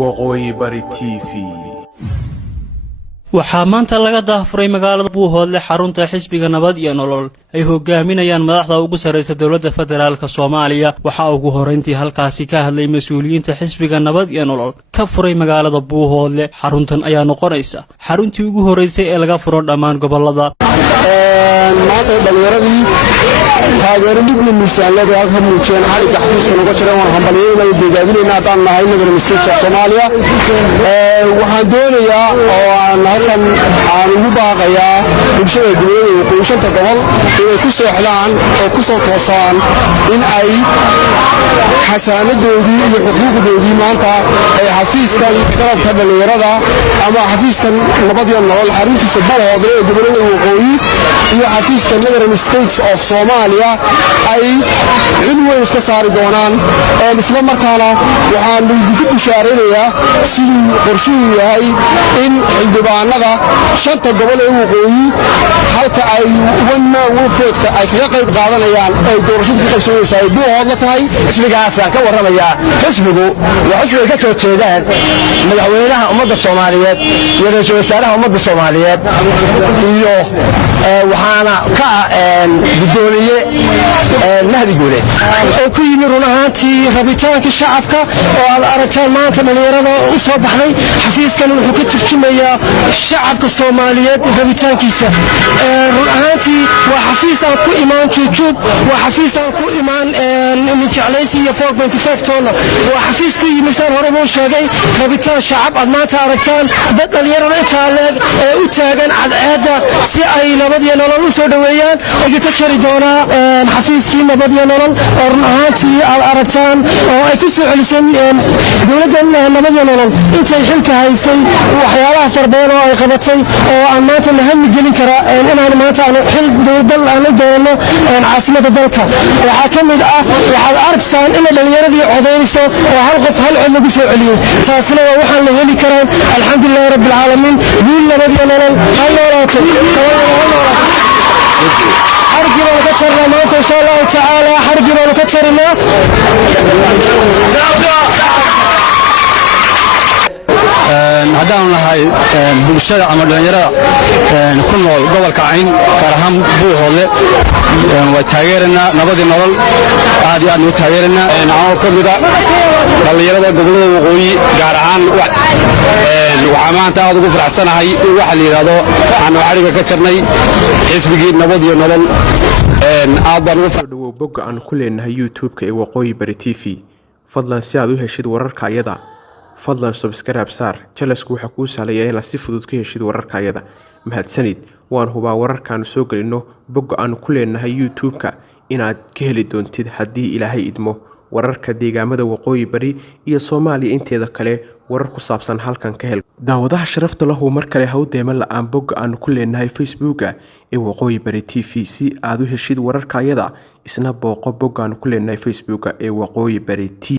waqooyi bari TV. waxaa maanta laga daafuray magaalada Buuhoodle xarunta xisbiga nabad iyo nolol ay hogaaminayaan madaxda ugu sareysa dawladda federaalka Soomaaliya. waxaa ugu horeyntii halkaasi ka hadlay mas'uuliyiinta xisbiga nabad iyo nolol ka furay magaalada Buuhoodle. xaruntan ayaa noqonaysa xaruntii ugu horeysay ee laga furo dhammaan gobolada. maanta dhalinyaradi taageero midna miisaanlada halka muujiyeen xariga xafiiska uga jiraan waan hambalyeynaa deegaanina haddaan nahay nabad misteedka Soomaaliya. waxaan doonayaa oo aan ugu baaqayaa bulshada dowladda qoyshanta gobol inay ku soo xidhaan oo ku soo toosaan in ay xasaanadoodii iyo xuquuqdoodii maanta ay xafiiskan garabka dhalinyarada ama xafiiskan nabad iyo nolol xaruntiisa Buuhoodle ee gobolada waqooyi iyo xafiiska Northern States of Somalia ay in weyn iska saari doonaan. isla markaana waxaan idinku bishaaraynayaa sidii qorshuhu yahay in xildhibaanada shanta gobol ee waqooyi halka ay wafeedka ay kaga qayb qaadanayaan ay doorashada ku qabsanaysaa ay Buuhoodle tahay. xisbigaas aan ka warramayaa xisbigu waa xisbiga ka soo jeedaan madaxweynaha ummadda Soomaaliyeed iyo ra'iisul wasaaraha ummadda Soomaaliyeed iyo waxaana ka gudoomiye Mahdi Guule oo ku yimid runaantii rabitaanka shacabka oo aad aragtaan maanta dhalinyarada u soo baxday. xafiiskan wuxuu ka turjumayaa shacabka Soomaaliyeed rabitaankiisa. runaantii waa xafiis aan ku imaan juujub, waa xafiis aan ku imaan min jeclaysi iyo 4.5 toonna. waa xafiis ku yimid saan hore loo sheegay rabitaan shacab aad maanta aragtaan dad dhalinyarada intaa leeg ee u taagan cadceedda si ay nabad iyo nolol u soo dhaweeyaan. waxay ka jari doonaa xafiiskii nabad iyo nolol oo runaantii aad aragtaan oo ay ku soo celisay dawladda nabad iyo nolol intay xilka haysay waxyaalaha farbadan oo ay qabatay oo aan maanta la hami gelin kara inaan maanta aan xil dawladda aan doono caasimadda dalka. waxaa ka mid ah waxaad aragtaan in dhalinyaradii codeynayso oo hal qof hal cod lagu soo celiyay. taasina waa waxaan la heli karaan alxamdulillahi rabbil caalamiin. wiil nabad iyo nolol hal noolaato حرقنا وكترنا ما إن شاء الله تعالى حرقنا وكترنا. haddaan nahay bulshada ama dhalinyarada ku nool gobolka Cayn gaar ahaan Buuhoodle waa taageeranaa nabad iyo nolol aad iyo aad u taageeranaa. anoo ka mid ah dhalinyarada gobolada waqooyi gaar ahaan waxaa maanta aad ugu faraxsanahay in waxa la yiraahdo aan xariga ka jarnay xisbigii nabad iyo nolol. aad baan ugu faraxsanahay bogga aan ku leenahay YouTube-ka ee waqooyi bari TV. fadlan si aad u heshid wararka ayada fadlan subscribe saar jalasku waxa kuu sahlayaa in si fudud ka heshid wararka ayada. mahadsanid. waan hubaa wararkaan soo galino bogga aan ku leenahay YouTube-ka inaad ka heli doontid haddii Ilaahay idmo wararka deegaamada waqooyi bari iyo Soomaaliya inteeda kale warar ku saabsan halkan ka hel. daawadaha sharafta lahu mar kale ha u deeman la'aan bogga aan ku leenahay Facebook-ka ee waqooyi bari TV si aad u heshid wararka ayada. isna booqo bogga aan ku leenahay Facebook-ka ee waqooyi bari TV.